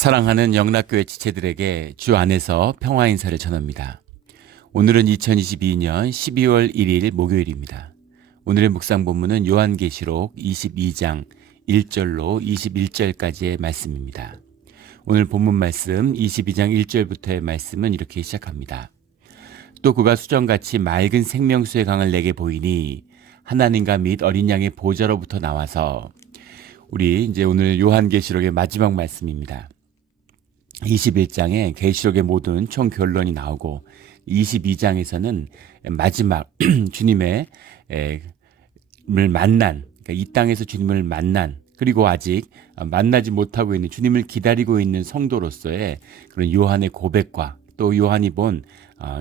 사랑하는 영락교회 지체들에게 주 안에서 평화 인사를 전합니다. 오늘은 2022년 12월 1일 목요일입니다. 오늘의 묵상 본문은 요한계시록 22장 1절로 21절까지의 말씀입니다. 오늘 본문 말씀 22장 1절부터의 말씀은 이렇게 시작합니다. 또 그가 수정같이 맑은 생명수의 강을 내게 보이니 하나님과 및 어린 양의 보좌로부터 나와서 우리 이제 오늘 요한계시록의 마지막 말씀입니다. 21장에 계시록의 모든 총 결론이 나오고 22장에서는 마지막 주님의 을 만난, 그러니까 이 땅에서 주님을 만난, 그리고 아직 만나지 못하고 있는 주님을 기다리고 있는 성도로서의 그런 요한의 고백과 또 요한이 본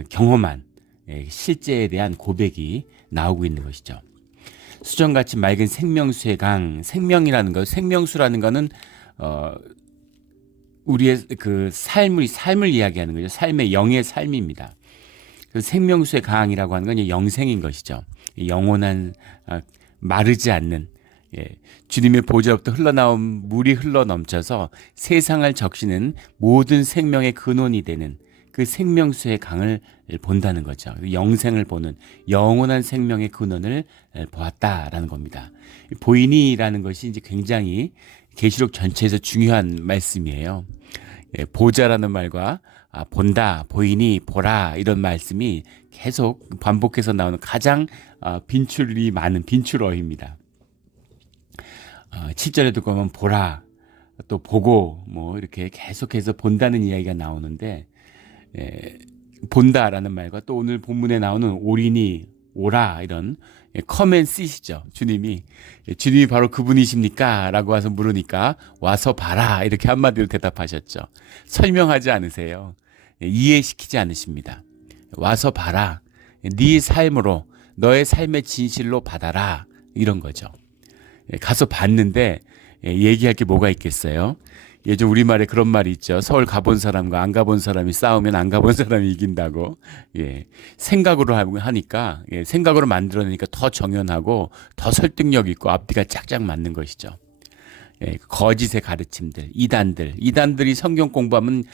경험한 실제에 대한 고백이 나오고 있는 것이죠. 수정같이 맑은 생명수의 강, 생명수라는 거는 우리의 그 삶을 이야기하는 거죠. 삶의 영의 삶입니다. 그 생명수의 강이라고 하는 건 영생인 것이죠. 영원한 마르지 않는 주님의 보좌로부터 흘러나온 물이 흘러넘쳐서 세상을 적시는 모든 생명의 근원이 되는 그 생명수의 강을 본다는 거죠. 영생을 보는 영원한 생명의 근원을 보았다라는 겁니다. 보이니라는 것이 이제 굉장히 계시록 전체에서 중요한 말씀이에요. 보자라는 말과 본다, 보이니, 보라 이런 말씀이 계속 반복해서 나오는 가장 빈출이 많은 빈출어입니다. 7절에도 보면 보라, 또 보고 뭐 이렇게 계속해서 본다는 이야기가 나오는데 본다라는 말과 또 오늘 본문에 나오는 오리니, 오라 이런 come and see시죠. 주님이 바로 그분이십니까? 라고 와서 물으니까 와서 봐라 이렇게 한마디로 대답하셨죠. 설명하지 않으세요. 이해시키지 않으십니다. 와서 봐라. 네 삶으로 너의 삶의 진실로 받아라 이런 거죠. 가서 봤는데 얘기할 게 뭐가 있겠어요? 예전 우리말에 그런 말이 있죠. 서울 가본 사람과 안 가본 사람이 싸우면 안 가본 사람이 이긴다고. 생각으로 하니까 생각으로 만들어내니까 더 정연하고 더 설득력 있고 앞뒤가 짝짝 맞는 것이죠. 거짓의 가르침들, 이단들이 성경 공부하면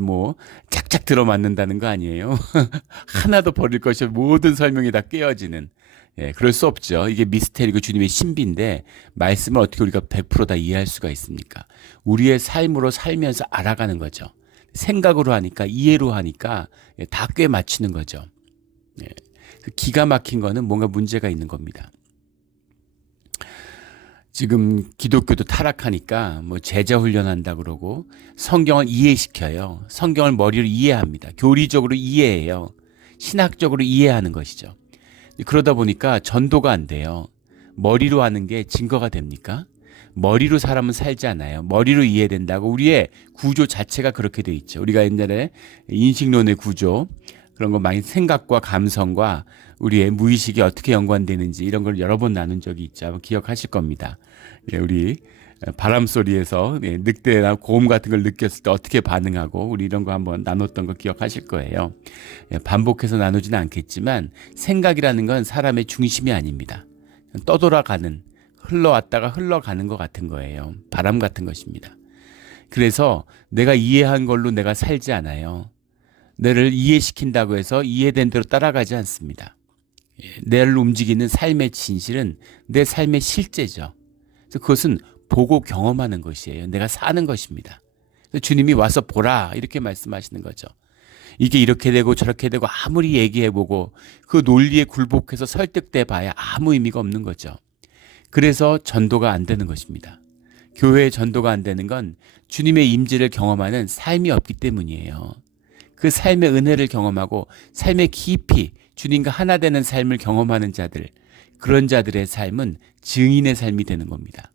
뭐 짝짝 들어맞는다는 거 아니에요. 하나도 버릴 것이 없이 모든 설명이 다 깨어지는. 그럴 수 없죠. 이게 미스테리고 주님의 신비인데 말씀을 어떻게 우리가 100% 다 이해할 수가 있습니까? 우리의 삶으로 살면서 알아가는 거죠. 생각으로 하니까 이해로 하니까 다 꽤 맞추는 거죠. 그 기가 막힌 거는 뭔가 문제가 있는 겁니다. 지금 기독교도 타락하니까 뭐 제자 훈련한다 그러고 성경을 이해시켜요. 성경을 머리로 이해합니다. 교리적으로 이해해요. 신학적으로 이해하는 것이죠. 그러다 보니까 전도가 안 돼요. 머리로 하는 게 증거가 됩니까? 머리로 사람은 살지 않아요. 머리로 이해된다고 우리의 구조 자체가 그렇게 돼 있죠. 우리가 옛날에 인식론의 구조 그런 거 많이 생각과 감성과 우리의 무의식이 어떻게 연관되는지 이런 걸 여러 번 나눈 적이 있죠. 아마 기억하실 겁니다. 우리 바람 소리에서 늑대나 고음 같은 걸 느꼈을 때 어떻게 반응하고 우리 이런 거 한번 나눴던 거 기억하실 거예요. 반복해서 나누지는 않겠지만 생각이라는 건 사람의 중심이 아닙니다. 떠돌아가는 흘러왔다가 흘러가는 것 같은 거예요. 바람 같은 것입니다. 그래서 내가 이해한 걸로 내가 살지 않아요. 내를 이해시킨다고 해서 이해된 대로 따라가지 않습니다. 내를 움직이는 삶의 진실은 내 삶의 실제죠. 그래서 그것은 보고 경험하는 것이에요. 내가 사는 것입니다. 주님이 와서 보라 이렇게 말씀하시는 거죠. 이게 이렇게 되고 저렇게 되고 아무리 얘기해보고 그 논리에 굴복해서 설득돼 봐야 아무 의미가 없는 거죠. 그래서 전도가 안 되는 것입니다. 교회의 전도가 안 되는 건 주님의 임재를 경험하는 삶이 없기 때문이에요. 그 삶의 은혜를 경험하고 삶의 깊이 주님과 하나 되는 삶을 경험하는 자들, 그런 자들의 삶은 증인의 삶이 되는 겁니다.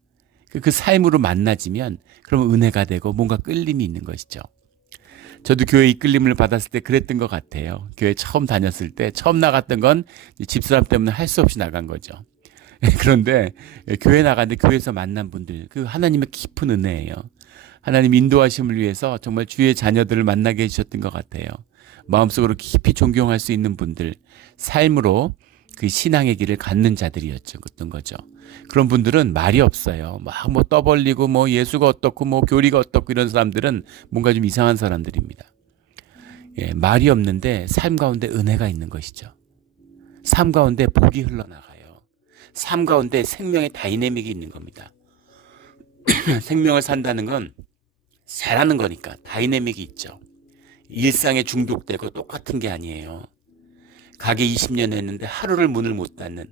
그 삶으로 만나지면 그럼 은혜가 되고 뭔가 끌림이 있는 것이죠. 저도 교회 이끌림을 받았을 때 그랬던 것 같아요. 교회 처음 다녔을 때 처음 나갔던 건 집사람 때문에 할 수 없이 나간 거죠. 그런데 교회 나갔는데 교회에서 만난 분들 그 하나님의 깊은 은혜예요. 하나님 인도하심을 위해서 정말 주의 자녀들을 만나게 해주셨던 것 같아요. 마음속으로 깊이 존경할 수 있는 분들, 삶으로 그 신앙의 길을 갖는 자들이었죠. 어떤 거죠. 그런 분들은 말이 없어요. 막 뭐 떠벌리고 뭐 예수가 어떻고 뭐 교리가 어떻고 이런 사람들은 뭔가 좀 이상한 사람들입니다. 예, 말이 없는데 삶 가운데 은혜가 있는 것이죠. 삶 가운데 복이 흘러나가요. 삶 가운데 생명의 다이내믹이 있는 겁니다. 생명을 산다는 건 잘하는 거니까 다이내믹이 있죠. 일상에 중독되고 똑같은 게 아니에요. 가게 20년 했는데 하루를 문을 못 닫는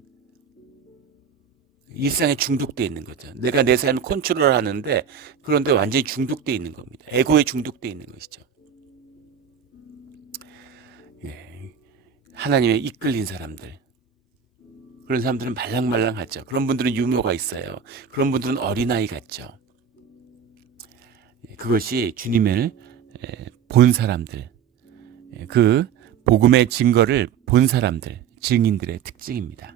일상에 중독되어 있는 거죠. 내가 내 삶을 컨트롤하는데 그런데 완전히 중독되어 있는 겁니다. 에고에 중독되어 있는 것이죠. 예, 하나님의 이끌린 사람들, 그런 사람들은 말랑말랑하죠. 그런 분들은 유머가 있어요. 그런 분들은 어린아이 같죠. 그것이 주님을 본 사람들, 그 복음의 증거를 본 사람들, 증인들의 특징입니다.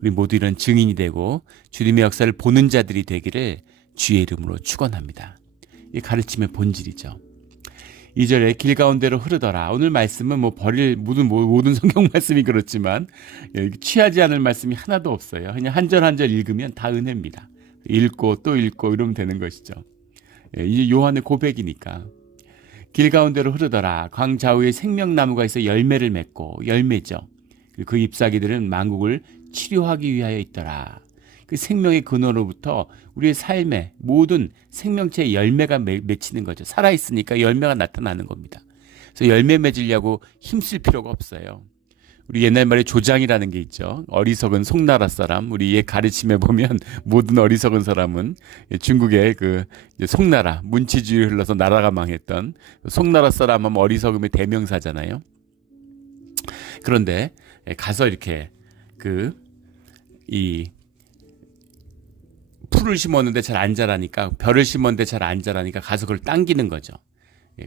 우리 모두 이런 증인이 되고 주님의 역사를 보는 자들이 되기를 주의 이름으로 축원합니다. 이 가르침의 본질이죠. 2절에 길 가운데로 흐르더라. 오늘 말씀은 뭐 버릴 모든 성경 말씀이 그렇지만 취하지 않을 말씀이 하나도 없어요. 그냥 한 절 한 절 읽으면 다 은혜입니다. 읽고 또 읽고 이러면 되는 것이죠. 이제 요한의 고백이니까. 길 가운데로 흐르더라. 광 좌우에 생명나무가 있어 열매를 맺고, 열매죠. 그 잎사귀들은 만국을 치료하기 위하여 있더라. 그 생명의 근원으로부터 우리의 삶에 모든 생명체의 열매가 맺히는 거죠. 살아있으니까 열매가 나타나는 겁니다. 그래서 열매 맺으려고 힘쓸 필요가 없어요. 우리 옛날 말에 조장이라는 게 있죠. 어리석은 송나라 사람. 우리의 가르침에 보면 모든 어리석은 사람은 중국의 그 송나라, 문치주의 흘러서 나라가 망했던 송나라 사람 하면 어리석음의 대명사잖아요. 그런데 가서 이렇게 이 풀을 심었는데 잘 안 자라니까, 별을 심었는데 잘 안 자라니까 가서 그걸 당기는 거죠.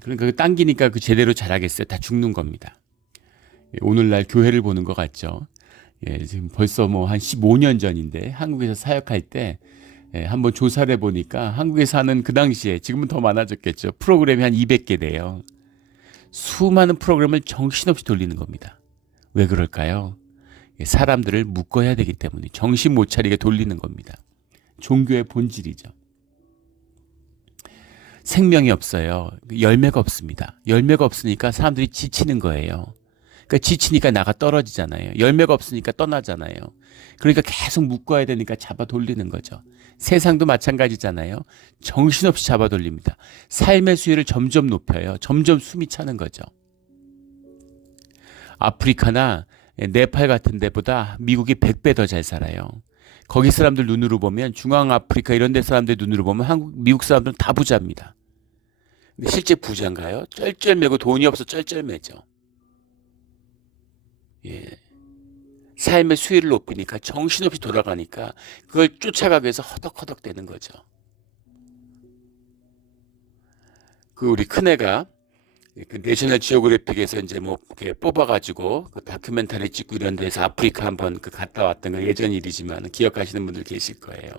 그러니까 그 당기니까 그 제대로 자라겠어요? 다 죽는 겁니다. 오늘날 교회를 보는 것 같죠. 지금 벌써 뭐 한 15년 전인데 한국에서 사역할 때 한번 조사를 해보니까 한국에 사는 그 당시에, 지금은 더 많아졌겠죠, 프로그램이 한 200개 돼요. 수많은 프로그램을 정신없이 돌리는 겁니다. 왜 그럴까요? 사람들을 묶어야 되기 때문에 정신 못 차리게 돌리는 겁니다. 종교의 본질이죠. 생명이 없어요. 열매가 없습니다. 열매가 없으니까 사람들이 지치는 거예요. 그러니까 지치니까 나가 떨어지잖아요. 열매가 없으니까 떠나잖아요. 그러니까 계속 묶어야 되니까 잡아 돌리는 거죠. 세상도 마찬가지잖아요. 정신없이 잡아 돌립니다. 삶의 수위를 점점 높여요. 점점 숨이 차는 거죠. 아프리카나 네팔 같은 데보다 미국이 100배 더 잘 살아요. 거기 사람들 눈으로 보면, 중앙아프리카 이런 데 사람들 눈으로 보면 미국 사람들은 다 부자입니다. 근데 실제 부자인가요? 쩔쩔매고 돈이 없어 쩔쩔매죠. 삶의 수위를 높이니까 정신없이 돌아가니까 그걸 쫓아가기 위해서 허덕허덕 되는 거죠. 그 우리 큰애가 그 내셔널 지오그래픽에서 이제 뭐 이렇게 뽑아가지고 그 다큐멘터리 찍고 이런 데서 아프리카 한번 갔다 왔던 거 예전 일이지만 기억하시는 분들 계실 거예요.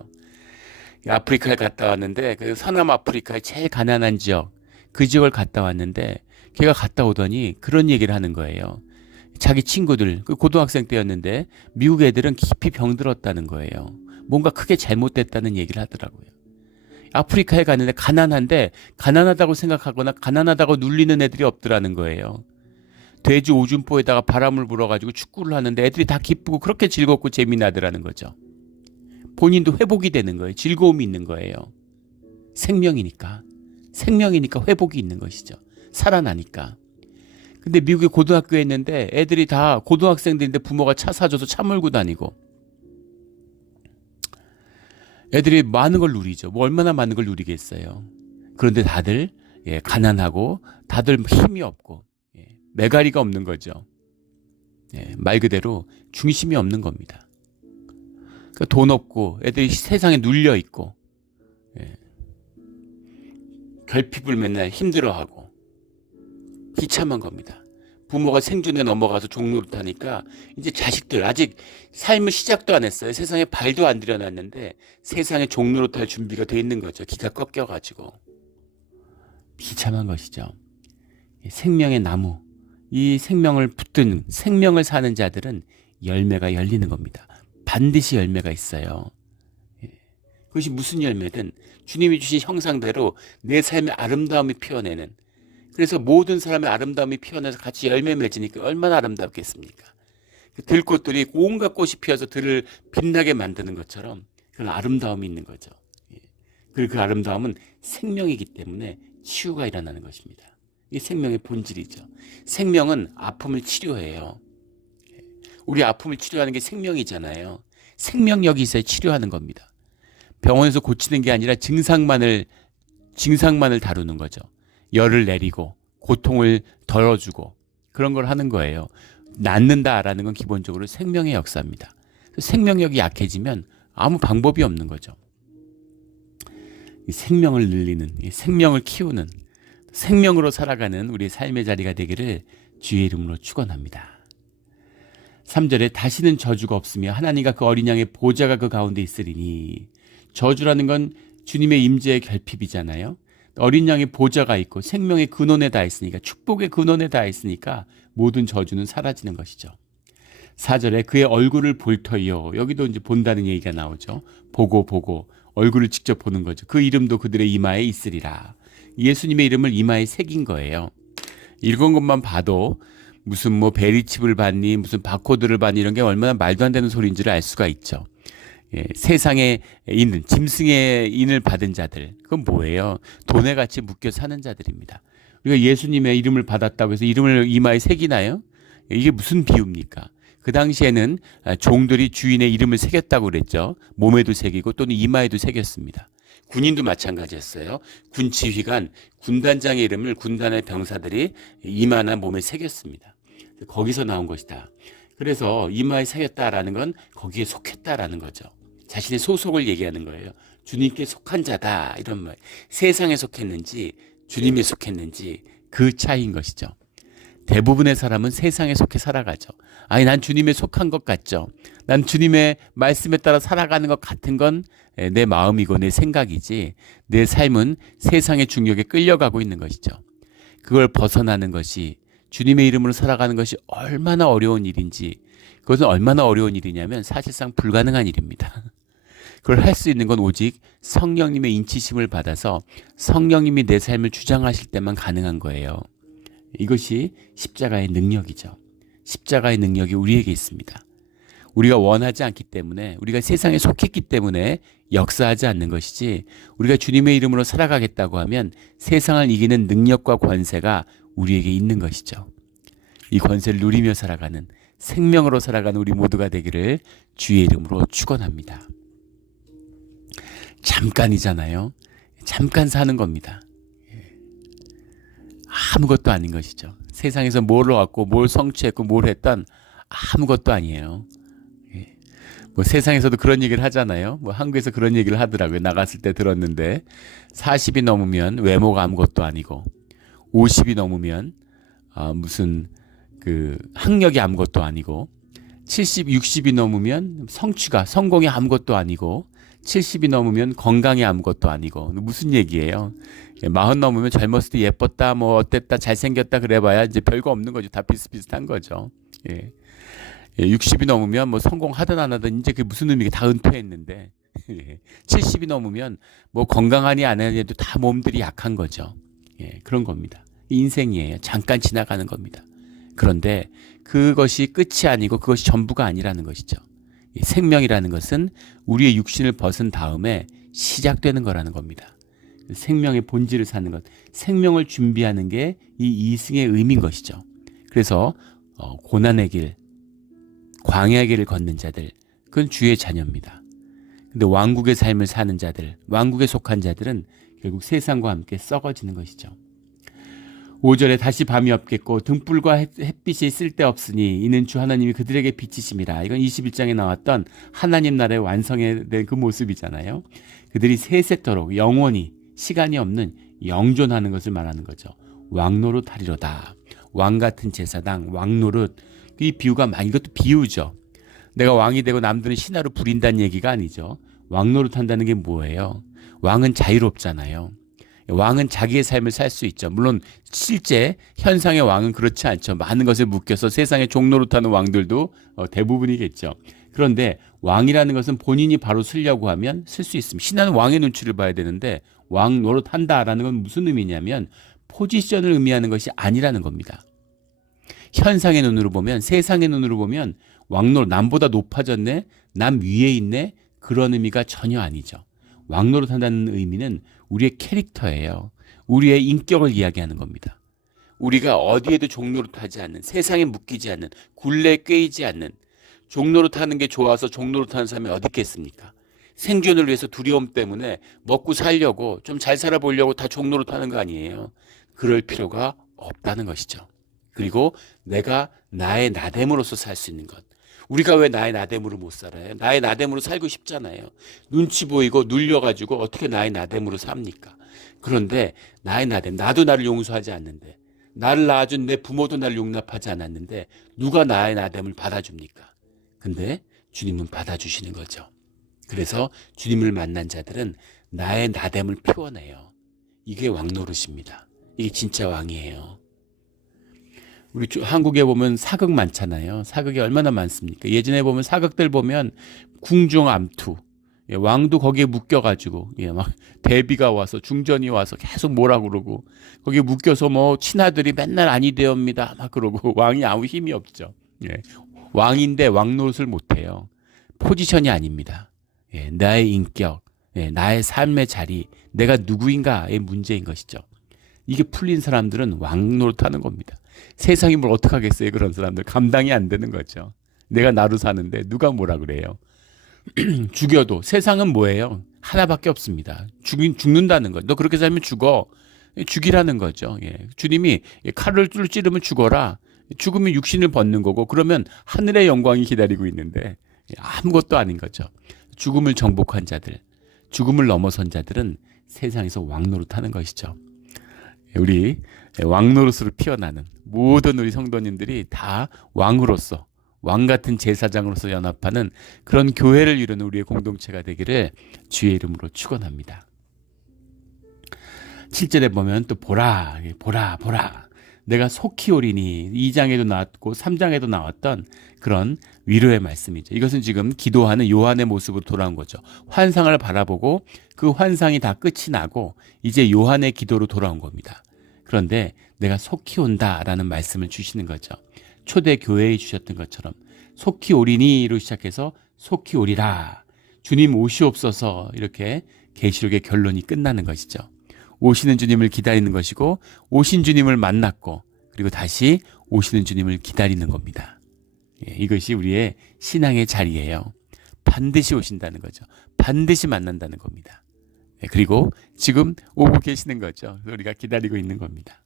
아프리카에 갔다 왔는데 그 서남 아프리카의 제일 가난한 지역, 그 지역을 갔다 왔는데 걔가 갔다 오더니 그런 얘기를 하는 거예요. 자기 친구들, 그 고등학생 때였는데 미국 애들은 깊이 병들었다는 거예요. 뭔가 크게 잘못됐다는 얘기를 하더라고요. 아프리카에 갔는데 가난한데 가난하다고 생각하거나 가난하다고 눌리는 애들이 없더라는 거예요. 돼지 오줌포에다가 바람을 불어가지고 축구를 하는데 애들이 다 기쁘고 그렇게 즐겁고 재미나더라는 거죠. 본인도 회복이 되는 거예요. 즐거움이 있는 거예요. 생명이니까 회복이 있는 것이죠. 살아나니까. 근데 미국에 고등학교에 있는데 애들이 다 고등학생들인데 부모가 차 사줘서 차 몰고 다니고, 애들이 많은 걸 누리죠. 뭐 얼마나 많은 걸 누리겠어요. 그런데 다들 가난하고 다들 힘이 없고 매가리가 없는 거죠. 말 그대로 중심이 없는 겁니다. 그러니까 돈 없고 애들이 세상에 눌려 있고 결핍을 맨날 힘들어하고 비참한 겁니다. 부모가 생존에 넘어가서 종로를 하니까 이제 자식들 아직 삶을 시작도 안 했어요. 세상에 발도 안 들여놨는데 세상에 종로로 탈 준비가 돼 있는 거죠. 기가 꺾여가지고. 비참한 것이죠. 생명의 나무, 이 생명을 붙든 생명을 사는 자들은 열매가 열리는 겁니다. 반드시 열매가 있어요. 그것이 무슨 열매든 주님이 주신 형상대로 내 삶의 아름다움이 피어내는, 그래서 모든 사람의 아름다움이 피어나서 같이 열매 맺으니까 얼마나 아름답겠습니까? 들꽃들이 온갖 꽃이 피어서 들을 빛나게 만드는 것처럼 그런 아름다움이 있는 거죠. 그리고 그 아름다움은 생명이기 때문에 치유가 일어나는 것입니다. 이게 생명의 본질이죠. 생명은 아픔을 치료해요. 우리 아픔을 치료하는 게 생명이잖아요. 생명력이 있어야 치료하는 겁니다. 병원에서 고치는 게 아니라 증상만을 다루는 거죠. 열을 내리고 고통을 덜어주고 그런 걸 하는 거예요. 낫는다라는 건 기본적으로 생명의 역사입니다. 생명력이 약해지면 아무 방법이 없는 거죠. 생명을 늘리는, 생명을 키우는, 생명으로 살아가는 우리의 삶의 자리가 되기를 주의 이름으로 축원합니다. 3절에 다시는 저주가 없으며 하나님과 그 어린 양의 보좌가 그 가운데 있으리니, 저주라는 건 주님의 임재의 결핍이잖아요. 어린 양의 보좌가 있고 생명의 근원에 닿아 있으니까, 축복의 근원에 닿아 있으니까 모든 저주는 사라지는 것이죠. 4절에 그의 얼굴을 볼 터이요. 여기도 이제 본다는 얘기가 나오죠. 보고 얼굴을 직접 보는 거죠. 그 이름도 그들의 이마에 있으리라. 예수님의 이름을 이마에 새긴 거예요. 읽은 것만 봐도 무슨 뭐 베리칩을 받니, 무슨 바코드를 받니, 이런 게 얼마나 말도 안 되는 소리인지를 알 수가 있죠. 세상에 있는 짐승의 인을 받은 자들, 그건 뭐예요? 돈에 같이 묶여 사는 자들입니다. 우리가 예수님의 이름을 받았다고 해서 이름을 이마에 새기나요? 이게 무슨 비유입니까? 그 당시에는 종들이 주인의 이름을 새겼다고 그랬죠. 몸에도 새기고 또는 이마에도 새겼습니다. 군인도 마찬가지였어요. 군 지휘관, 군단장의 이름을 군단의 병사들이 이마나 몸에 새겼습니다. 거기서 나온 것이다. 그래서 이마에 새겼다라는 건 거기에 속했다라는 거죠. 자신의 소속을 얘기하는 거예요. 주님께 속한 자다, 이런 말. 세상에 속했는지 주님에 속했는지 그 차이인 것이죠. 대부분의 사람은 세상에 속해 살아가죠. 아니, 난 주님에 속한 것 같죠. 난 주님의 말씀에 따라 살아가는 것 같은 건 내 마음이고 내 생각이지, 내 삶은 세상의 중력에 끌려가고 있는 것이죠. 그걸 벗어나는 것이, 주님의 이름으로 살아가는 것이 얼마나 어려운 일인지, 그것은 얼마나 어려운 일이냐면 사실상 불가능한 일입니다. 그걸 할 수 있는 건 오직 성령님의 인치심을 받아서 성령님이 내 삶을 주장하실 때만 가능한 거예요. 이것이 십자가의 능력이죠. 십자가의 능력이 우리에게 있습니다. 우리가 원하지 않기 때문에, 우리가 세상에 속했기 때문에 역사하지 않는 것이지, 우리가 주님의 이름으로 살아가겠다고 하면 세상을 이기는 능력과 권세가 우리에게 있는 것이죠. 이 권세를 누리며 살아가는, 생명으로 살아가는 우리 모두가 되기를 주의 이름으로 축원합니다. 잠깐이잖아요. 잠깐 사는 겁니다. 아무것도 아닌 것이죠. 세상에서 뭘 얻고 뭘 성취했고 뭘 했던 아무것도 아니에요. 뭐 세상에서도 그런 얘기를 하잖아요. 뭐 한국에서 그런 얘기를 하더라고요. 나갔을 때 들었는데, 40이 넘으면 외모가 아무것도 아니고, 50이 넘으면 무슨 그 학력이 아무것도 아니고, 70, 60이 넘으면 성공이 아무것도 아니고, 70이 넘으면 건강이 아무것도 아니고. 무슨 얘기예요? 40 넘으면 젊었을 때 예뻤다, 뭐 어땠다, 잘생겼다 그래봐야 이제 별거 없는 거죠. 다 비슷비슷한 거죠. 60이 넘으면 뭐 성공하든 안 하든 이제 그게 무슨 의미가, 다 은퇴했는데. 70이 넘으면 뭐 건강하니 안 하니도 다 몸들이 약한 거죠. 그런 겁니다. 인생이에요. 잠깐 지나가는 겁니다. 그런데 그것이 끝이 아니고 그것이 전부가 아니라는 것이죠. 생명이라는 것은 우리의 육신을 벗은 다음에 시작되는 거라는 겁니다. 생명의 본질을 사는 것, 생명을 준비하는 게 이 이승의 의미인 것이죠. 그래서 고난의 길, 광야의 길을 걷는 자들, 그건 주의 자녀입니다. 근데 왕국의 삶을 사는 자들, 왕국에 속한 자들은 결국 세상과 함께 썩어지는 것이죠. 5절에 다시 밤이 없겠고 등불과 햇빛이 쓸데없으니 이는 주 하나님이 그들에게 빛이심이라. 이건 21장에 나왔던 하나님 나라의 완성된 그 모습이잖아요. 그들이 세세토록 영원히 시간이 없는 영존하는 것을 말하는 거죠. 왕노릇 하리로다. 왕 같은 제사당, 왕노릇. 이 비유가 이것도 비유죠. 내가 왕이 되고 남들은 신하로 부린다는 얘기가 아니죠. 왕노릇 한다는 게 뭐예요? 왕은 자유롭잖아요. 왕은 자기의 삶을 살 수 있죠. 물론 실제 현상의 왕은 그렇지 않죠. 많은 것에 묶여서 세상의 종노릇하는 왕들도 대부분이겠죠. 그런데 왕이라는 것은 본인이 바로 쓰려고 하면 쓸 수 있습니다. 신하는 왕의 눈치를 봐야 되는데 왕 노릇한다라는 건 무슨 의미냐면 포지션을 의미하는 것이 아니라는 겁니다. 현상의 눈으로 보면, 세상의 눈으로 보면 왕노릇, 남보다 높아졌네, 남 위에 있네, 그런 의미가 전혀 아니죠. 왕노릇한다는 의미는 우리의 캐릭터예요. 우리의 인격을 이야기하는 겁니다. 우리가 어디에도 종노릇하지 않는, 세상에 묶이지 않는, 굴레에 꿰이지 않는, 종노릇하는 게 좋아서 종노릇하는 사람이 어디 있겠습니까? 생존을 위해서 두려움 때문에 먹고 살려고, 좀 잘 살아보려고 다 종노릇하는 거 아니에요. 그럴 필요가 없다는 것이죠. 그리고 내가 나의 나됨으로서 살 수 있는 것. 우리가 왜 나의 나됨으로 못 살아요? 나의 나됨으로 살고 싶잖아요. 눈치 보이고 눌려가지고 어떻게 나의 나됨으로 삽니까? 그런데 나의 나됨, 나도 나를 용서하지 않는데, 나를 낳아준 내 부모도 나를 용납하지 않았는데 누가 나의 나됨을 받아줍니까? 근데 주님은 받아주시는 거죠. 그래서 주님을 만난 자들은 나의 나됨을 피워내요. 이게 왕노릇입니다. 이게 진짜 왕이에요. 우리 한국에 보면 사극 많잖아요. 사극이 얼마나 많습니까? 예전에 보면 사극들 보면 궁중암투, 왕도 거기에 묶여가지고 막 대비가 와서 중전이 와서 계속 뭐라 그러고 거기에 묶여서 뭐 친아들이 맨날 아니 되옵니다 막 그러고 왕이 아무 힘이 없죠. 왕인데 왕노릇을 못해요. 포지션이 아닙니다. 나의 인격, 나의 삶의 자리, 내가 누구인가의 문제인 것이죠. 이게 풀린 사람들은 왕노릇하는 겁니다. 세상이 뭘 어떡하겠어요. 그런 사람들 감당이 안 되는 거죠. 내가 나로 사는데 누가 뭐라 그래요. 죽여도 세상은 뭐예요? 하나밖에 없습니다. 죽는다는 거. 너 그렇게 살면 죽어. 죽이라는 거죠. 주님이 칼을 찌르면 죽어라. 죽으면 육신을 벗는 거고 그러면 하늘의 영광이 기다리고 있는데 아무것도 아닌 거죠. 죽음을 정복한 자들, 죽음을 넘어선 자들은 세상에서 왕노릇하는 것이죠. 우리 왕노릇으로 피어나는 모든 우리 성도님들이 다 왕으로서, 왕 같은 제사장으로서 연합하는 그런 교회를 이루는 우리의 공동체가 되기를 주의 이름으로 축원합니다. 7절에 보면 또 보라 내가 속히 오리니 2장에도 나왔고 3장에도 나왔던 그런 위로의 말씀이죠. 이것은 지금 기도하는 요한의 모습으로 돌아온 거죠. 환상을 바라보고 그 환상이 다 끝이 나고 이제 요한의 기도로 돌아온 겁니다. 그런데 내가 속히 온다라는 말씀을 주시는 거죠. 초대 교회에 주셨던 것처럼 속히 오리니로 시작해서 속히 오리라. 주님 오시옵소서 이렇게 계시록의 결론이 끝나는 것이죠. 오시는 주님을 기다리는 것이고 오신 주님을 만났고 그리고 다시 오시는 주님을 기다리는 겁니다. 이것이 우리의 신앙의 자리예요. 반드시 오신다는 거죠. 반드시 만난다는 겁니다. 그리고 지금 오고 계시는 거죠. 우리가 기다리고 있는 겁니다.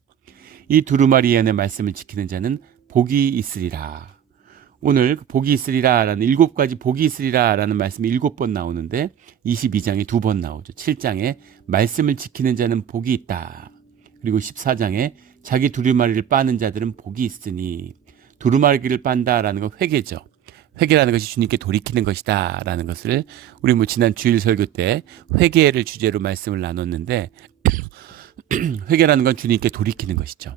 이 두루마리안의 말씀을 지키는 자는 복이 있으리라. 오늘 복이 있으리라라는 7가지 복이 있으리라라는 말씀이 7번 나오는데 22장에 2번 나오죠. 7장에 말씀을 지키는 자는 복이 있다. 그리고 14장에 자기 두루마리를 빠는 자들은 복이 있으니 두루마리를 빤다라는 건 회개죠. 회개라는 것이 주님께 돌이키는 것이다 라는 것을 우리 지난 주일 설교 때 회개를 주제로 말씀을 나눴는데 회개라는 건 주님께 돌이키는 것이죠.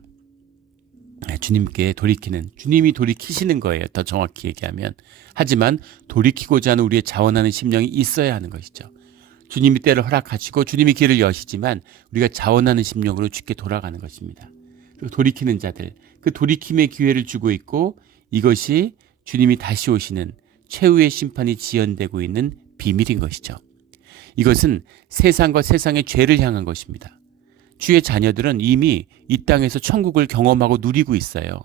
주님께 돌이키는, 주님이 돌이키시는 거예요. 더 정확히 얘기하면. 하지만 돌이키고자 하는 우리의 자원하는 심령이 있어야 하는 것이죠. 주님이 때를 허락하시고 주님이 길을 여시지만 우리가 자원하는 심령으로 주께 돌아가는 것입니다. 그리고 돌이키는 자들, 그 돌이킴의 기회를 주고 있고 이것이 주님이 다시 오시는 최후의 심판이 지연되고 있는 비밀인 것이죠. 이것은 세상과 세상의 죄를 향한 것입니다. 주의 자녀들은 이미 이 땅에서 천국을 경험하고 누리고 있어요.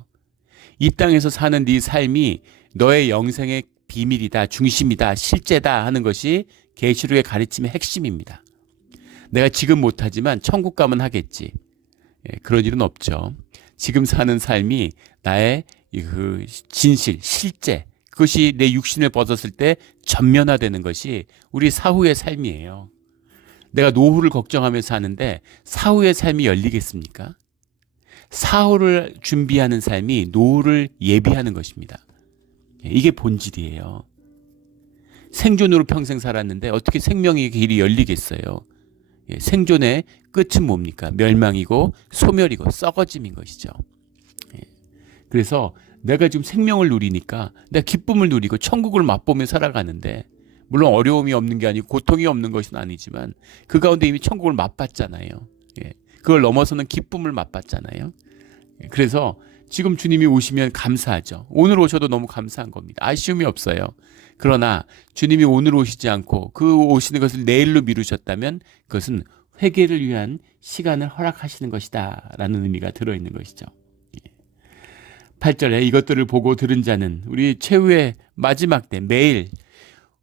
이 땅에서 사는 네 삶이 너의 영생의 비밀이다, 중심이다, 실제다 하는 것이 계시록의 가르침의 핵심입니다. 내가 지금 못하지만 천국 가면 하겠지. 그런 일은 없죠. 지금 사는 삶이 나의 그 진실, 실제, 그것이 내 육신을 벗었을 때 전면화되는 것이 우리 사후의 삶이에요. 내가 노후를 걱정하면서 사는데 사후의 삶이 열리겠습니까? 사후를 준비하는 삶이 노후를 예비하는 것입니다. 이게 본질이에요. 생존으로 평생 살았는데 어떻게 생명의 길이 열리겠어요? 생존의 끝은 뭡니까? 멸망이고 소멸이고 썩어짐인 것이죠. 예. 그래서 내가 지금 생명을 누리니까 내가 기쁨을 누리고 천국을 맛보며 살아가는데, 물론 어려움이 없는 게 아니고 고통이 없는 것은 아니지만 그 가운데 이미 천국을 맛봤잖아요. 예. 그걸 넘어서는 기쁨을 맛봤잖아요. 예. 그래서 지금 주님이 오시면 감사하죠. 오늘 오셔도 너무 감사한 겁니다. 아쉬움이 없어요. 그러나 주님이 오늘 오시지 않고 그 오시는 것을 내일로 미루셨다면 그것은 회개를 위한 시간을 허락하시는 것이다 라는 의미가 들어있는 것이죠. 8절에 이것들을 보고 들은 자는, 우리 최후의 마지막 때 매일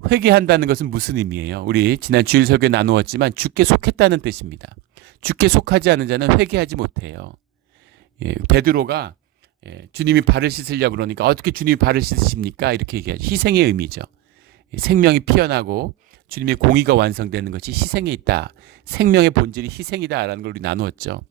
회개한다는 것은 무슨 의미예요? 우리 지난 주일 설교에 나누었지만 주께 속했다는 뜻입니다. 주께 속하지 않은 자는 회개하지 못해요. 베드로가 주님이 발을 씻으려고 그러니까 어떻게 주님이 발을 씻으십니까? 이렇게 얘기하죠. 희생의 의미죠. 생명이 피어나고 주님의 공의가 완성되는 것이 희생에 있다. 생명의 본질이 희생이다라는 걸 우리 나누었죠.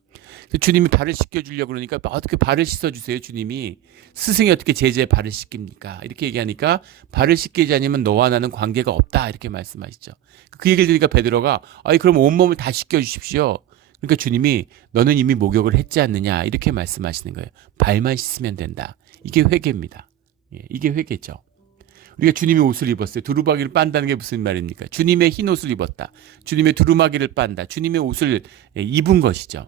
주님이 발을 씻겨주려고 그러니까 어떻게 발을 씻어주세요, 주님이. 스승이 어떻게 제자의 발을 씻깁니까? 이렇게 얘기하니까 발을 씻기지 않으면 너와 나는 관계가 없다 이렇게 말씀하시죠. 그 얘기를 들으니까 베드로가 그럼 온몸을 다 씻겨주십시오. 그러니까 주님이 너는 이미 목욕을 했지 않느냐 이렇게 말씀하시는 거예요. 발만 씻으면 된다. 이게 회개입니다. 이게 회개죠. 우리가 주님의 옷을 입었어요. 두루마기를 빤다는 게 무슨 말입니까? 주님의 흰 옷을 입었다. 주님의 두루마기를 빤다. 주님의 옷을 입은 것이죠.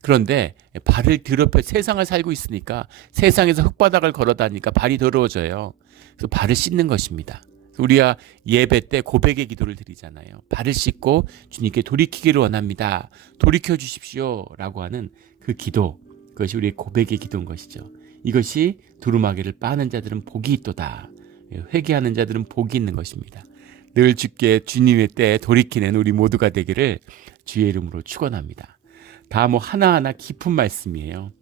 그런데 발을 더럽혀 세상을 살고 있으니까 세상에서 흙바닥을 걸어다니까 발이 더러워져요. 그래서 발을 씻는 것입니다. 우리가 예배 때 고백의 기도를 드리잖아요. 발을 씻고 주님께 돌이키기를 원합니다. 돌이켜 주십시오 라고 하는 그 기도, 그것이 우리의 고백의 기도인 것이죠. 이것이 두루마기를 빠는 자들은 복이 있도다. 회개하는 자들은 복이 있는 것입니다. 늘 주께 주님의 때에 돌이키는 우리 모두가 되기를 주의 이름으로 축원합니다. 다 하나하나 깊은 말씀이에요.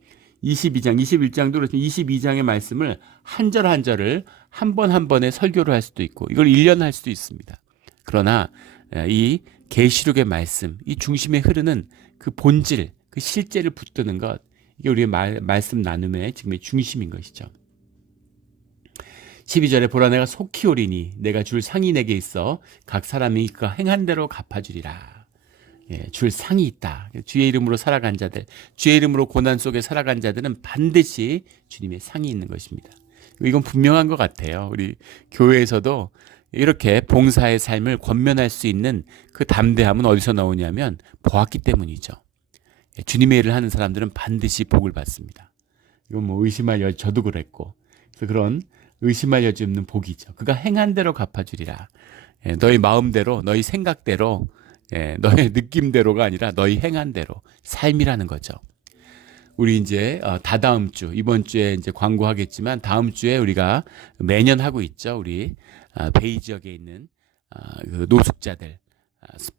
22장, 21장도 그렇지만 22장의 말씀을 한 절 한 절을 한 번 한 번에 설교를 할 수도 있고 이걸 1년 할 수도 있습니다. 그러나 이 계시록의 말씀, 이 중심에 흐르는 그 본질, 그 실제를 붙드는 것, 이게 우리의 말씀 나눔의 지금의 중심인 것이죠. 12절에 보라 내가 속히 오리니 내가 줄 상이 내게 있어 각 사람이 그 행한 대로 갚아주리라. 줄 상이 있다. 주의 이름으로 살아간 자들, 주의 이름으로 고난 속에 살아간 자들은 반드시 주님의 상이 있는 것입니다. 이건 분명한 것 같아요. 우리 교회에서도 이렇게 봉사의 삶을 권면할 수 있는 그 담대함은 어디서 나오냐면 보았기 때문이죠. 주님의 일을 하는 사람들은 반드시 복을 받습니다. 이건 의심할 여지, 저도 그랬고. 그래서 그런 의심할 여지 없는 복이죠. 그가 행한 대로 갚아주리라. 너희 마음대로, 너희 생각대로, 너의 느낌대로가 아니라 너희 행한 대로, 삶이라는 거죠. 우리 이제 다다음 주, 이번 주에 이제 광고하겠지만 다음 주에 우리가 매년 하고 있죠. 우리 베이 지역에 있는 그 노숙자들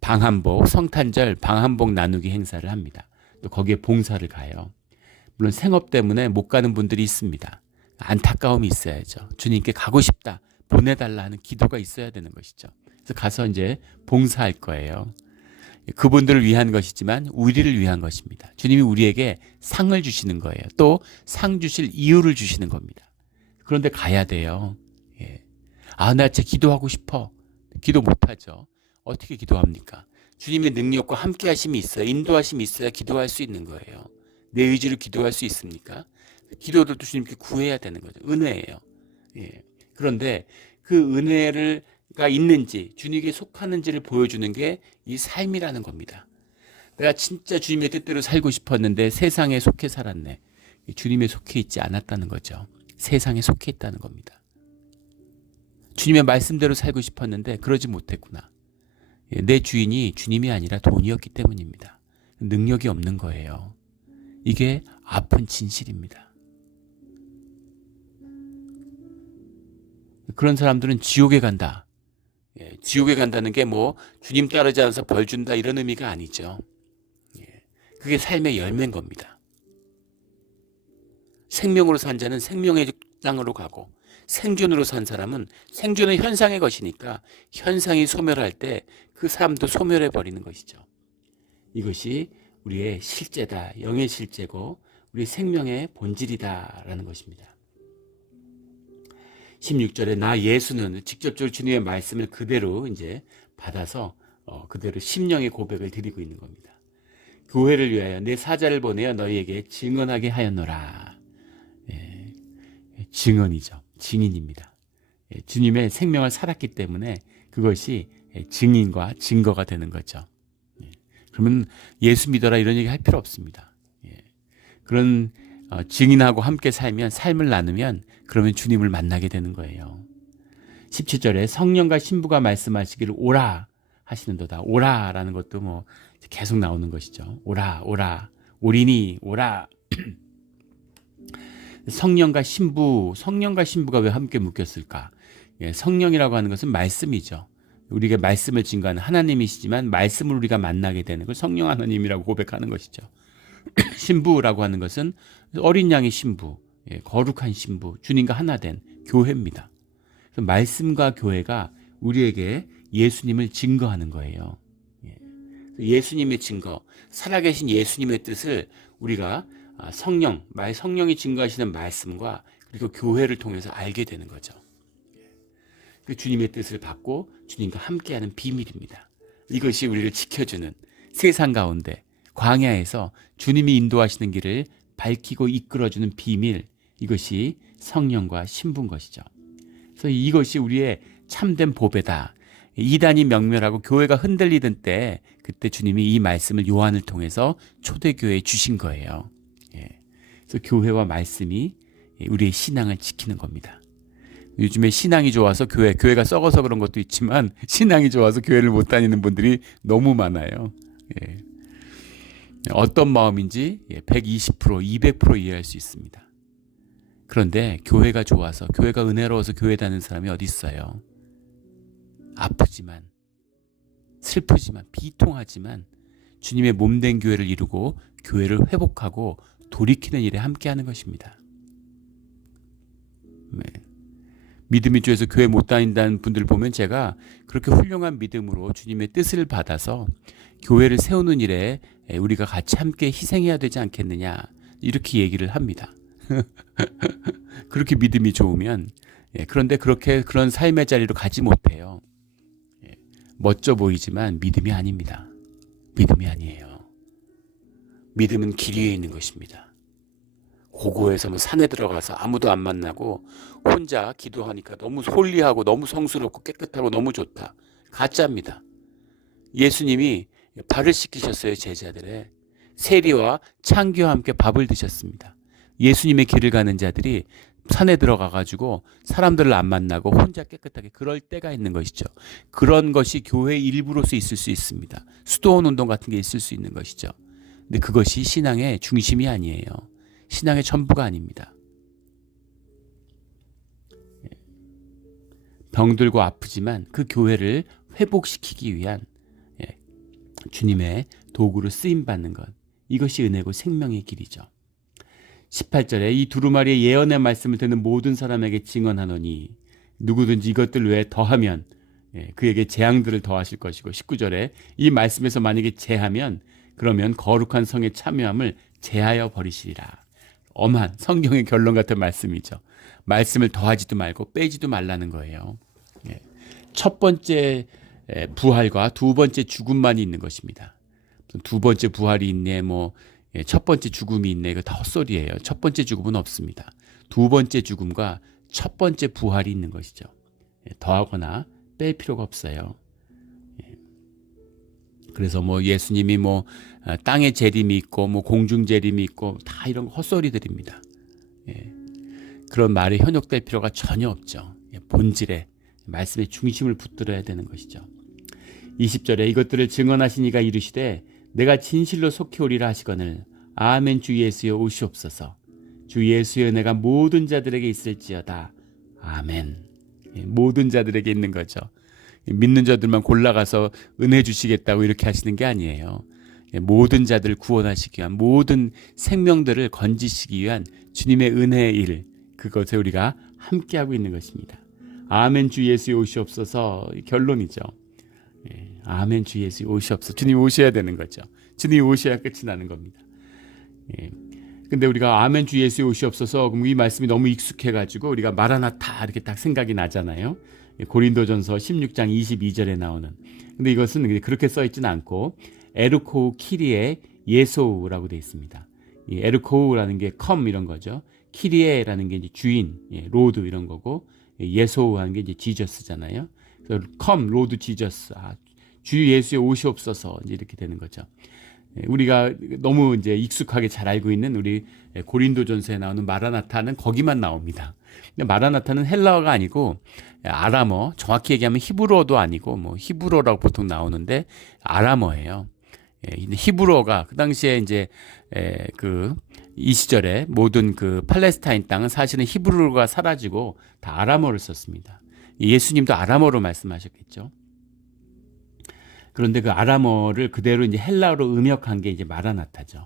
방한복, 성탄절 방한복 나누기 행사를 합니다. 또 거기에 봉사를 가요. 물론 생업 때문에 못 가는 분들이 있습니다. 안타까움이 있어야죠. 주님께 가고 싶다, 보내달라 하는 기도가 있어야 되는 것이죠. 그래서 가서 이제 봉사할 거예요. 그분들을 위한 것이지만 우리를 위한 것입니다. 주님이 우리에게 상을 주시는 거예요. 또 상 주실 이유를 주시는 겁니다. 그런데 가야 돼요. 나 진짜 기도하고 싶어. 기도 못하죠. 어떻게 기도합니까? 주님의 능력과 함께 하심이 있어야, 인도하심이 있어야 기도할 수 있는 거예요. 내 의지로 기도할 수 있습니까? 기도도 주님께 구해야 되는 거죠. 은혜예요. 그런데 그 은혜가 있는지, 주님께 속하는지를 보여주는 게 이 삶이라는 겁니다. 내가 진짜 주님의 뜻대로 살고 싶었는데 세상에 속해 살았네. 주님에 속해 있지 않았다는 거죠. 세상에 속해 있다는 겁니다. 주님의 말씀대로 살고 싶었는데 그러지 못했구나. 내 주인이 주님이 아니라 돈이었기 때문입니다. 능력이 없는 거예요. 이게 아픈 진실입니다. 그런 사람들은 지옥에 간다. 지옥에 간다는 게 주님 따르지 않아서 벌 준다 이런 의미가 아니죠. 그게 삶의 열매인 겁니다. 생명으로 산 자는 생명의 땅으로 가고, 생존으로 산 사람은 생존은 현상의 것이니까 현상이 소멸할 때 그 사람도 소멸해 버리는 것이죠. 이것이 우리의 실제다, 영의 실제고 우리 생명의 본질이다라는 것입니다. 16절에 나 예수는 직접적으로 주님의 말씀을 그대로 이제 받아서 그대로 심령의 고백을 드리고 있는 겁니다. 교회를 위하여 내 사자를 보내어 너희에게 증언하게 하였노라. 예, 증언이죠. 증인입니다. 예, 주님의 생명을 살았기 때문에 그것이 증인과 증거가 되는 거죠. 예, 그러면 예수 믿어라 이런 얘기 할 필요 없습니다. 예, 그런 증인하고 함께 살면, 삶을 나누면 그러면 주님을 만나게 되는 거예요. 17절에 성령과 신부가 말씀하시기를 오라 하시는도다. 오라라는 것도 뭐 계속 나오는 것이죠. 오라, 오라, 오리니, 오라. 성령과 신부가 왜 함께 묶였을까? 예, 성령이라고 하는 것은 말씀이죠. 우리가 말씀을 증거하는 하나님이시지만 말씀을 우리가 만나게 되는 걸 성령 하나님이라고 고백하는 것이죠. 신부라고 하는 것은 어린 양의 신부, 예, 거룩한 신부, 주님과 하나 된 교회입니다. 그래서 말씀과 교회가 우리에게 예수님을 증거하는 거예요. 예. 예수님의 증거, 살아계신 예수님의 뜻을 우리가 성령이 증거하시는 말씀과 그리고 교회를 통해서 알게 되는 거죠. 그 주님의 뜻을 받고 주님과 함께하는 비밀입니다. 이것이 우리를 지켜주는, 세상 가운데 광야에서 주님이 인도하시는 길을 밝히고 이끌어주는 비밀, 이것이 성령과 신부인 것이죠. 그래서 이것이 우리의 참된 보배다. 이단이 명멸하고 교회가 흔들리던 때, 그때 주님이 이 말씀을 요한을 통해서 초대교회에 주신 거예요. 예. 그래서 교회와 말씀이 우리의 신앙을 지키는 겁니다. 요즘에 신앙이 좋아서 교회가 썩어서 그런 것도 있지만, 신앙이 좋아서 교회를 못 다니는 분들이 너무 많아요. 예. 어떤 마음인지 120%, 200% 이해할 수 있습니다. 그런데 교회가 좋아서, 교회가 은혜로워서 교회 다니는 사람이 어디 있어요? 아프지만, 슬프지만, 비통하지만 주님의 몸된 교회를 이루고 교회를 회복하고 돌이키는 일에 함께하는 것입니다. 네. 믿음이 좋아서 교회 못 다닌다는 분들 보면 제가 그렇게 훌륭한 믿음으로 주님의 뜻을 받아서 교회를 세우는 일에 우리가 같이 함께 희생해야 되지 않겠느냐, 이렇게 얘기를 합니다. 그렇게 믿음이 좋으면. 그런데 그런 삶의 자리로 가지 못해요. 멋져 보이지만 믿음이 아닙니다. 믿음이 아니에요. 믿음은 길 위에 있는 것입니다. 고고에서 산에 들어가서 아무도 안 만나고 혼자 기도하니까 너무 홀리하고 너무 성스럽고 깨끗하고 너무 좋다. 가짜입니다. 예수님이 발을 씻기셨어요. 제자들의 세리와 창기와 함께 밥을 드셨습니다. 예수님의 길을 가는 자들이 산에 들어가가지고 사람들을 안 만나고 혼자 깨끗하게 그럴 때가 있는 것이죠. 그런 것이 교회의 일부로서 있을 수 있습니다. 수도원 운동 같은 게 있을 수 있는 것이죠. 근데 그것이 신앙의 중심이 아니에요. 신앙의 전부가 아닙니다. 병들고 아프지만 그 교회를 회복시키기 위한 주님의 도구로 쓰임받는 것, 이것이 은혜고 생명의 길이죠. 18절에 이 두루마리의 예언의 말씀을 듣는 모든 사람에게 증언하노니 누구든지 이것들 외에 더하면 그에게 재앙들을 더하실 것이고, 19절에 이 말씀에서 만약에 제하면 그러면 거룩한 성의 참여함을 제하여 버리시리라. 엄한 성경의 결론 같은 말씀이죠. 말씀을 더하지도 말고 빼지도 말라는 거예요. 첫 번째 부활과 두 번째 죽음만이 있는 것입니다. 두 번째 부활이 있네, 첫 번째 죽음이 있네, 이거 다 헛소리예요. 첫 번째 죽음은 없습니다. 두 번째 죽음과 첫 번째 부활이 있는 것이죠. 더하거나 뺄 필요가 없어요. 그래서 예수님이 땅의 재림이 있고 공중 재림이 있고 다 이런 헛소리들입니다. 그런 말에 현혹될 필요가 전혀 없죠. 본질에 말씀의 중심을 붙들어야 되는 것이죠. 20절에 이것들을 증언하시니가 이르시되 내가 진실로 속히 오리라 하시거늘 아멘 주 예수여 오시옵소서. 주 예수여 내가 모든 자들에게 있을지어다. 아멘. 모든 자들에게 있는 거죠. 믿는 자들만 골라가서 은혜 주시겠다고 이렇게 하시는 게 아니에요. 모든 자들을 구원하시기 위한, 모든 생명들을 건지시기 위한 주님의 은혜의 일, 그것에 우리가 함께하고 있는 것입니다. 아멘 주 예수여 오시옵소서. 결론이죠. 아멘 주 예수여 오시옵소서. 주님 오셔야 되는 거죠. 주님이 오셔야 끝이 나는 겁니다. 근데 우리가 아멘 주 예수여 오시옵소서, 그럼 이 말씀이 너무 익숙해가지고 우리가 마라나타 이렇게 딱 생각이 나잖아요. 고린도전서 16장 22절에 나오는. 근데 이것은 그렇게 써 있지는 않고 에르코우 키리에 예소우라고 되어 있습니다. 이 에르코우라는 게 컴 이런 거죠. 키리에라는 게 이제 주인, 로드 이런 거고, 예소우 하는 게 이제 지저스잖아요. 그래서 컴 로드 지저스, 주 예수의 오시옵소서 이제 이렇게 되는 거죠. 우리가 너무 이제 익숙하게 잘 알고 있는 우리 고린도전서에 나오는 마라나타는 거기만 나옵니다. 근데 마라나타는 헬라어가 아니고 아람어, 정확히 얘기하면 히브리어도 아니고 뭐 히브리어라고 보통 나오는데 아람어예요. 근데 히브리어가 그 당시에 이제 이 시절에 모든 그 팔레스타인 땅은 사실은 히브리어가 사라지고 다 아람어를 썼습니다. 예수님도 아람어로 말씀하셨겠죠. 그런데 그 아람어를 그대로 이제 헬라어로 음역한 게 이제 마라나타죠.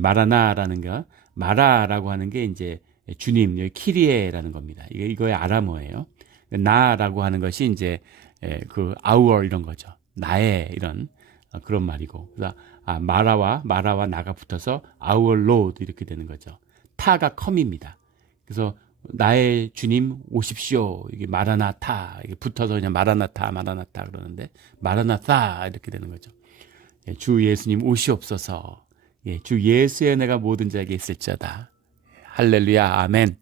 마라나라는 거, 마라라고 하는 게 이제 주님, 키리에라는 겁니다. 이거의 아람어예요. 나라고 하는 것이 이제 그 our 이런 거죠. 나의 이런 그런 말이고. 그래서 마라와 나가 붙어서 our Lord 이렇게 되는 거죠. 타가 컴입니다. 그래서 나의 주님 오십시오. 이게 마라나타 이게 붙어서 그냥 마라나타 그러는데 마라나타 이렇게 되는 거죠. 주 예수님 오시옵소서. 주 예수의 내가 모든 자에게 있을지어다. 할렐루야 아멘.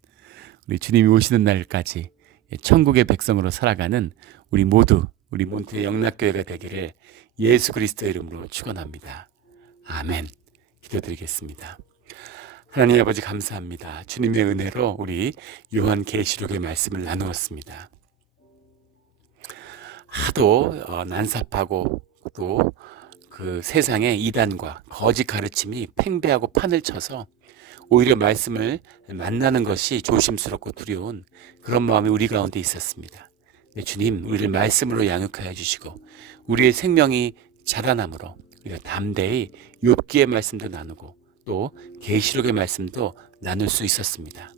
우리 주님이 오시는 날까지 천국의 백성으로 살아가는 우리 모두 우리 몬트의 영락교회가 되기를 예수 그리스도의 이름으로 축원합니다. 아멘. 기도드리겠습니다. 하나님 아버지 감사합니다. 주님의 은혜로 우리 요한계시록의 말씀을 나누었습니다. 하도 난삽하고 또 그 세상의 이단과 거짓 가르침이 팽배하고 판을 쳐서 오히려 말씀을 만나는 것이 조심스럽고 두려운 그런 마음이 우리 가운데 있었습니다. 주님, 우리를 말씀으로 양육하여 주시고 우리의 생명이 자라남으로 우리가 담대히 욥기의 말씀도 나누고 또 계시록의 말씀도 나눌 수 있었습니다.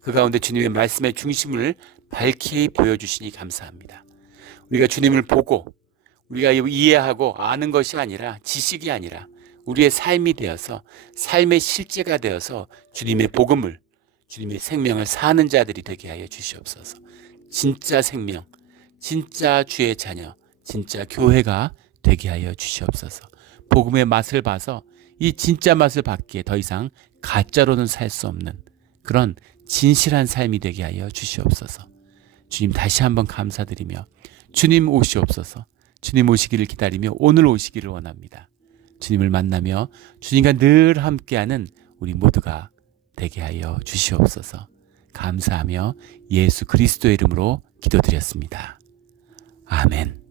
그 가운데 주님의 말씀의 중심을 밝히 보여주시니 감사합니다. 우리가 주님을 보고 우리가 이해하고 아는 것이 아니라 지식이 아니라 우리의 삶이 되어서 삶의 실제가 되어서 주님의 복음을 주님의 생명을 사는 자들이 되게 하여 주시옵소서. 진짜 생명, 진짜 주의 자녀, 진짜 교회가 되게 하여 주시옵소서. 복음의 맛을 봐서 이 진짜 맛을 받기에 더 이상 가짜로는 살 수 없는 그런 진실한 삶이 되게 하여 주시옵소서. 주님 다시 한번 감사드리며 주님 오시옵소서. 주님 오시기를 기다리며 오늘 오시기를 원합니다. 주님을 만나며 주님과 늘 함께하는 우리 모두가 되게 하여 주시옵소서. 감사하며 예수 그리스도의 이름으로 기도드렸습니다. 아멘.